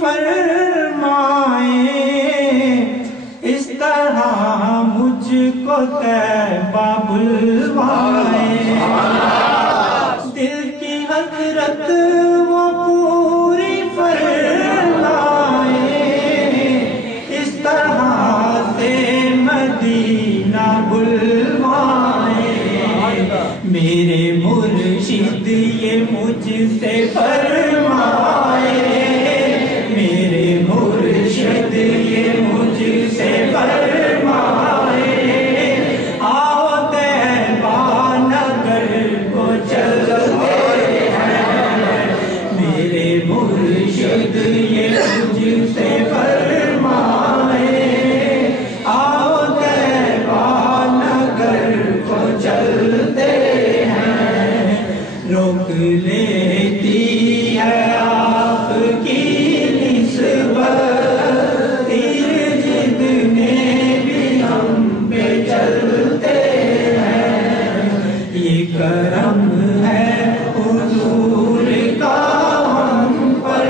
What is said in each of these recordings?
فرمائیں اس طرح مجھ کو طیبہ بلوائیں دل کی حسرت وہ پوری فرمائیں اس طرح سے مدینہ بلوائیں میرے مرشد یہ مجھ سے فرمائے میرے مرشد یہ مجھ سے فرمائے آؤ طیبہ نگر کو چلتے ہیں میرے مرشد یہ مجھ سے فرمائے آؤ طیبہ نگر کو چلتے ہیں روک لیتی ہے آپ کی نسبت تیر جتنے بھی ہم پہ چلتے ہیں یہ کرم ہے حضور کا ہم پر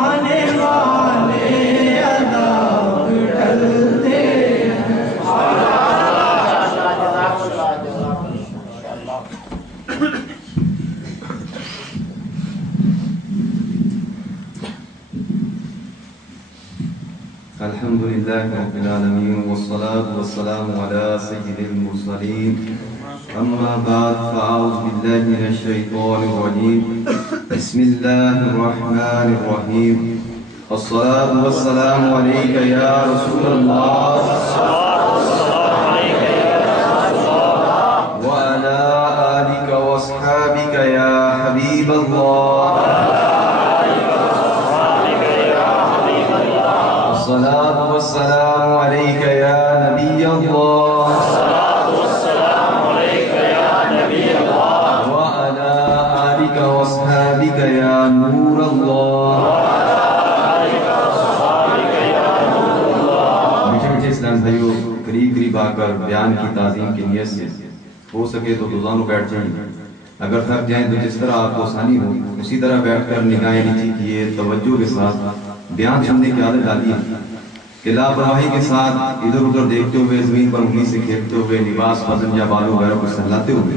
آنے والے عذاب ٹلتے ہیں الحمد لله رب العالمين والصلاة والسلام على سيد المرسلين أما بعد فأعوذ بالله من الشيطان الرجيم بسم الله الرحمن الرحيم الصلاة والسلام عليك يا رسول الله وعلى آلك وأصحابك يا حبيب الله الصلاة والسلام عليك يا نبي الله الصلاة والسلام عليك يا نبي الله وعلى آلك وأصحابك يا نور الله وعلى آلك وأصحابك يا نور الله میٹھے میٹھے اسلام بھائیو قریب قریب آ کر بیان کی تعظیم کی نیت سے ہو سکے تو دوزانوں بیٹھ جائیں اگر تھک جائیں تو جس طرح آپ کو آسانی ہو اسی طرح بیٹھ کر نگاہیں نیچی کیے توجہ کے ساتھ بیان سننے کی عادت ڈالی کہ لاپرواہی کے ساتھ ادھر ادھر دیکھتے ہوئے زمین پر انگلی سے کھیلتے ہوئے لباس بدن یا بالوں وغیرہ کو سہلاتے ہوئے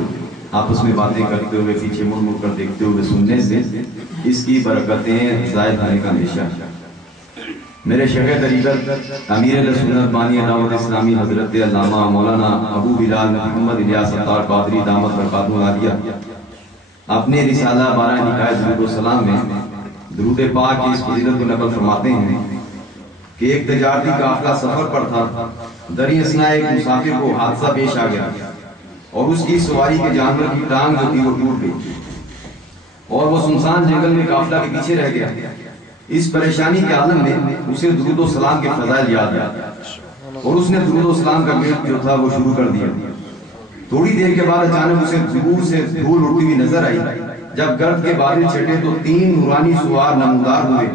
آپس میں باتیں کرتے ہوئے پیچھے مڑ مڑ کر دیکھتے ہوئے سننے سے اس کی برکتیں زائد ہونے کا اندیشہ میرے شیخ طریقت امیر سنت بانی دعوت اسلامی حضرت علامہ مولانا ابو بلال محمد الیاس اتار قادری دامت برکاتہ العالیہ اپنے رسالہ بارہ نکائے درود و سلام میں درود پاک کی اس فضیلت کو نقل فرماتے ہیں کہ ایک تجارتی قافلہ سفر پر تھا دریں اثناء ایک مسافر کو حادثہ پیش آ گیا اور اس کی سواری کے جانور کی ٹانگ جو تھی وہ ٹوٹ گئی اور وہ سنسان جنگل میں قافلہ کے پیچھے رہ گیا اس پریشانی کے عالم میں اسے درود و سلام کے فضائل یاد آیا اور اس نے درود و سلام کا گرد جو تھا وہ شروع کر دیا تھوڑی دیر کے بعد اچانک اسے دور سے دھول اڑتی ہوئی نظر آئی جب گرد کے بادل چھٹے تو 3 نورانی سوار نمودار ہوئے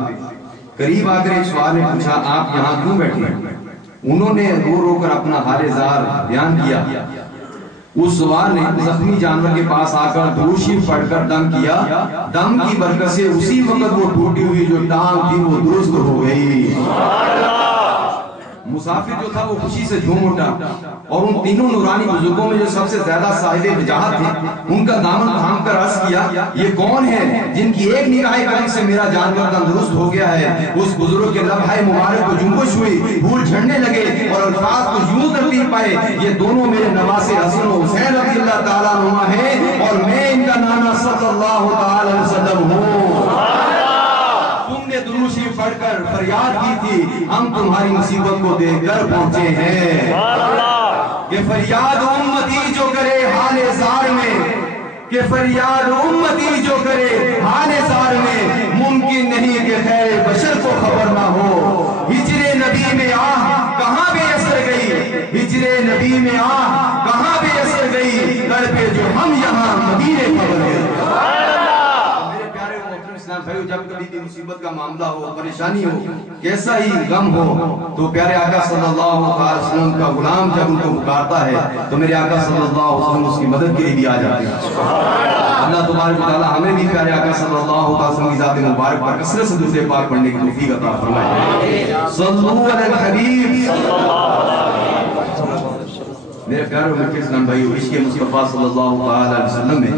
قریب آ کر ایک سوار نے پوچھا آپ یہاں کیوں بیٹھے ہیں انہوں نے رو رو کر اپنا حال زار بیان کیا اس سوار نے زخمی جانور کے پاس آ کر درود شریف پڑھ کر دم کیا دم کی برکت سے اسی وقت وہ ٹوٹی ہوئی جو ٹانگ تھی وہ درست ہو گئی مسافر جو تھا وہ خوشی سے جھوم اٹھا اور ان تینوں نورانی بزرگوں میں جو سب سے زیادہ صاحب وجاہت تھے ان کا دامن تھام کر عرض کیا یہ کون ہے جن کی ایک نگاہ کرم سے میرا جانور تندرست ہو گیا ہے اس بزرگ کے لمحہ مبارک کو جنبش ہوئی پھول جھڑنے لگے اور الفاظ کو یوں ترتیب پائے یہ دونوں میرے نواسے حسن و حسین رضی اللہ تعالیٰ عنہما ہیں اور میں ان کا نانا صلی اللہ تعالی وسلم ہوں تم نے درود شریف پڑھ کر فریاد کی تھی ہم تمہاری مصیبت کو دیکھ کر پہنچے ہیں کہ فریاد امتی جو کرے حال زار میں کہ فریاد امتی جو کرے حال زار میں ممکن نہیں کہ خیر بشر کو خبر نہ ہو ہجر نبی میں آہ کہاں بے اثر گئی ہجر نبی میں آہ کہاں بے اثر گئی کر پہ جو ہم یہاں مدینے خبر گئے بھائیو جب کبھی بھی مصیبت کا معاملہ ہو پریشانی ہو کیسا ہی غم ہو تو پیارے آقا صلی اللہ علیہ وسلم کا غلام جب ان کو پکارتا ہے تو میرے آقا صلی اللہ علیہ وسلم اس کی مدد کے لیے بھی آ جاتے ہیں اللہ تبارک و تعالی ہمیں بھی پیارے آقا صلی اللہ علیہ وسلم کی ذات مبارک پر کثرت سے درود پاک پڑھنے کی توفیق عطا فرمائے. صلو علی الحبیب. میرے پیارے مرکز اسلام بھائیو، عشق مصطفیٰ صلی اللہ علیہ وسلم میں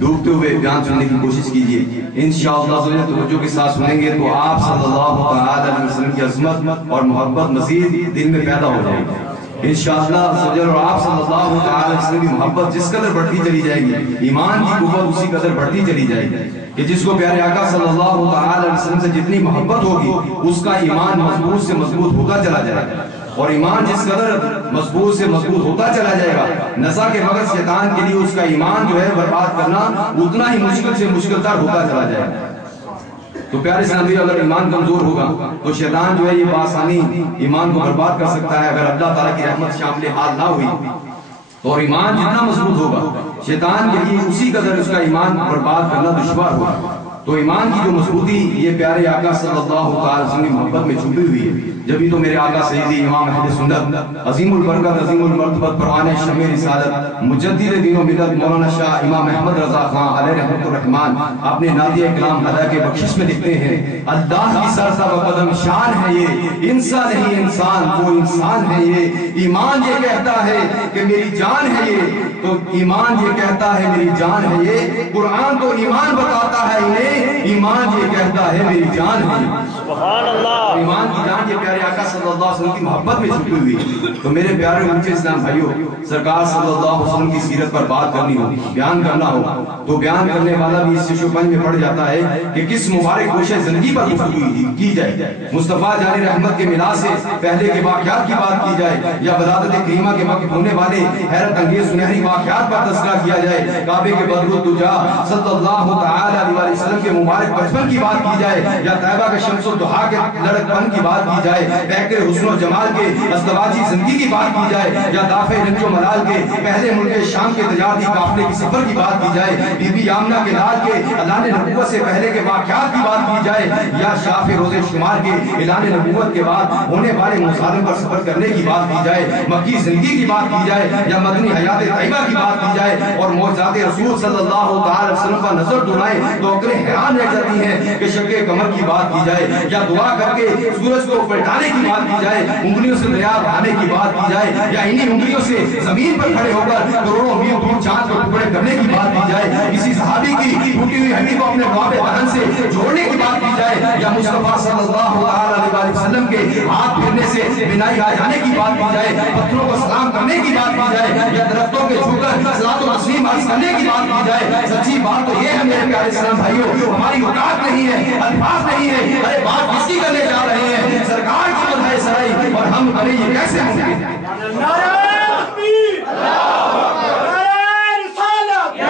ڈوبتے ہوئے بیان سننے کی کوشش کیجئے. انشاءاللہ توجہ کے ساتھ سنیں گے تو آپ صلی اللہ علیہ وسلم کی عظمت اور محبت مزید دل میں پیدا ہو جائے گی انشاءاللہ. اور آپ صلی اللہ علیہ وسلم کی محبت جس قدر بڑھتی چلی جائے گی، ایمان کی قوت اسی قدر بڑھتی چلی جائے گی کہ جس کو پیارے آقا صلی اللہ علیہ وسلم سے جتنی محبت ہوگی اس کا ایمان مضبوط سے مضبوط ہوتا چلا جائے گا. اور ایمان جس قدر مضبوط سے مضبوط ہوتا چلا جائے گا، نزا کے وقت شیطان کے لیے اس کا ایمان جو ہے برباد کرنا اتنا ہی مشکل سے مشکل تر ہوتا چلا جائے گا. تو پیارے اسلامی اگر ایمان کمزور ہوگا تو شیطان جو ہے یہ بآسانی ایمان کو برباد کر سکتا ہے. اگر اللہ تعالیٰ کی رحمت شامل حال نہ ہوئی تو اور ایمان جتنا مضبوط ہوگا شیطان کے لیے اسی قدر اس کا ایمان برباد کرنا دشوار ہوگا. تو ایمان کی جو مضبوطی یہ پیارے آقا صلی اللہ علیہ وسلم کی محبت میں چھپی ہوئی ہے. جبھی تو میرے آقا سیدی امام اہل سنت عظیم البرکت عظیم المرتبت پروان شمع رسالت مجدد دین و ملت مولانا شاہ امام احمد رضا خان علیہ رحمت الرحمن اپنے نادیہ کلام ہدا کے بخشش میں لکھتے ہیں، اللہ کی سرسا و قدم شان ہے یہ، انسان نہیں انسان وہ انسان ہے یہ. ایمان یہ کہتا ہے کہ میری جان ہے یہ، تو ایمان یہ کہتا ہے میری جان ہے یہ. قرآن تو ایمان بتاتا ہے انہیں، ایمان یہ کہتا ہے میری جان ہے یہ. سبحان اللہ. ایمان کی جان یہ پیارے آقا صلی اللہ علیہ وسلم کی محبت میں چھپی ہوئی. تو میرے پیارے مرچے اسلام بھائیو، سرکار صلی اللہ علیہ وسلم کی سیرت پر بات کرنی ہو، بیان کرنا ہو تو بیان کرنے والا بھی اس شش و پنج میں پڑ جاتا ہے کہ کس مبارک گوشے زندگی پر گفتگو کی جائے. مصطفیٰ جان رحمت کے میلاد سے پہلے کے واقعات کی بات کی جائے یا ولادت کریمہ کے وقت ہونے والے حیرت انگیز سنہری واقعات پر تذکرہ کیا جائے، کعبے کے بدر الدجا صلی اللہ علیہ وسلم کے مبارک بچپن کی بات کی جائے یا طیبہ کے شمس الضحیٰ کے لڑک پن کی بات کی جائے، بہتر حسن و جمال کے ازدواجی زندگی کی بات کی جائے یا دافع رنج و ملال کے پہلے ملک شام کے تجارتی قافلے کی سفر کی بات کی جائے، بی بی آمنہ کے لال کے اعلان نبوت سے پہلے کے واقعات کی بات کی جائے یا شاف روز شمار کے اعلان نبوت کے بعد ہونے والے مظاہروں پر سفر کرنے کی بات کی جائے، مکی زندگی کی بات کی جائے یا مدنی حیات طیبہ کی بات کی جائے اور معجزات رسول صلی اللہ علیہ وسلم پر نظر دوڑائیں تو عقلیں حیران رہ جاتی ہیں کہ شق کمر کی بات کی جائے یا دعا کر کے سورج کو پلٹانے کی بات کی جائے، انگلیوں سے دریا بہانے کی بات کی جائے یا انہی انگلیوں سے زمین پر کھڑے ہو کر کروڑوں میل دور چاند کو ٹکڑے کرنے کی بات کی جائے، کسی صحابی کی ٹوٹی ہوئی ہڈی کو اپنے باب بدن سے جوڑنے کی بات کی جائے یا مصطفیٰ صلی اللہ علیہ وسلم کے ہاتھ پھرنے سے بینائی آ جانے کی بات کی جائے، پتھروں کو سلام کرنے کی بات کی جائے یا درختوں کے چھو کر صلاۃ و تسلیم عرض کرنے کی بات کی جائے. سچی بات تو یہ ہے میرے پیارے اسلام بھائیوں، ہماری اوقات نہیں ہے، الفاظ نہیں ہے، ارے بات کس کی کرنے جا رہے ہیں؟ سرکار کی مدح سرائی اور ہم ارے یہ کیسے ہوں گے؟ نعرہ تکبیر، نعرہ رسالت،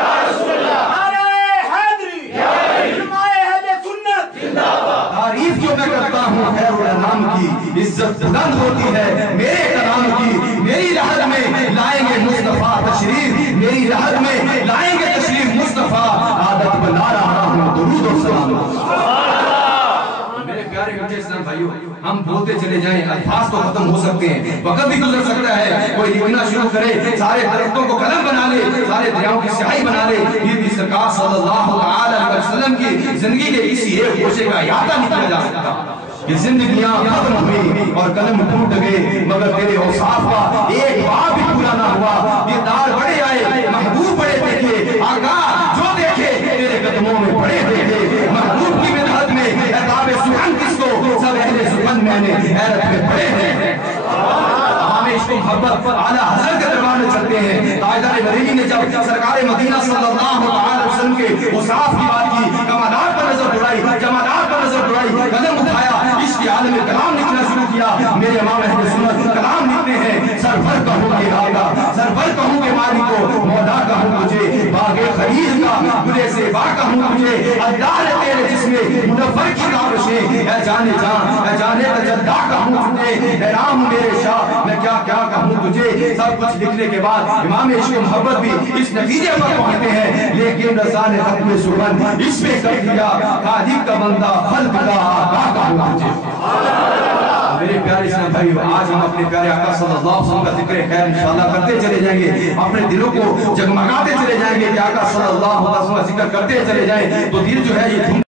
نعرہ حیدری، علماء اہل سنت زندہ باد. تعریف جو میں کرتا ہوں خیر الانام کی، عزت بلند ہوتی ہے میرے کلام کی. میری لحد میں لائیں گے مصطفیٰ تشریف، میری لحد میں لائیں گے تشریف مصطفیٰ، عادت بنا رہا ہوں درود و سلام. میرے پیارے بچے اسلام بھائیو، ہم بولتے چلے جائیں، الفاظ تو ختم ہو سکتے ہیں، وقت بھی گزر سکتا ہے، کوئی لکھنا شروع کرے سارے درختوں کو قلم بنا لے، سارے دریاؤں کی سیاہی بنا لے، پھر بھی سرکار صلی اللہ علیہ وسلم کی زندگی کے کسی ایک گوشے کا احاطہ نہیں کیا جا سکتا. کہ زندگیاں ختم ہوئی اور قلم ٹوٹ گئے مگر تیرے اوصاف کا ایک باب بھی پورا نہ ہوا. یہ دار بڑے آئے محبوب بڑے دیکھے، آقا جو دیکھے تیرے قدموں میں بڑے دیکھے. محبوب کی مدحت میں عطاب سخن کس کو، سب اہل سخن میں نے حیرت میں پڑے ہیں. عشق و محبت اعلیٰ حضرت کے دربار میں چلتے ہیں. تاجدار بریلی نے جب سرکار مدینہ صلی اللہ علیہ وسلم کے اوصاف کی بات کی، کمالات پر نظر دوڑائی، جمالات پر نظر دوڑائی، قدم اٹھایا، عشق عالم کلام لکھنا شروع کیا. میرے امام اہل سنت کلام لکھتے ہیں، سرور کہوں کہ آقا، سرور کہوں کہ مالک کو، مولا کہوں تجھے، باغ خلیل کا گلے زیبا کہوں تجھے، اللہ ہے تیرے جسم منور کی کابشیں، اے جانے جان، اے جانے تجدہ کہوں تجھے، اے رام میرے شاہ میں کیا کہوں تجھے. سب کچھ لکھنے کے بعد امام عشق و محبت بھی اس نتیجے پر پہنچتے ہیں، لیکن رضا نے ختم سخن اس پہ کر دیا، خالق کا بندہ خلق کا آقا کہوں تجھے. میرے پیارے اسلام بھائی، آج ہم اپنے پیارے آقا صلی اللہ علیہ وسلم کا ذکر خیر انشاءاللہ کرتے چلے جائیں گے، اپنے دلوں کو جگمگاتے چلے جائیں گے کہ آقا صلی اللہ علیہ وسلم کا ذکر کرتے چلے جائیں تو دل جو ہے یہ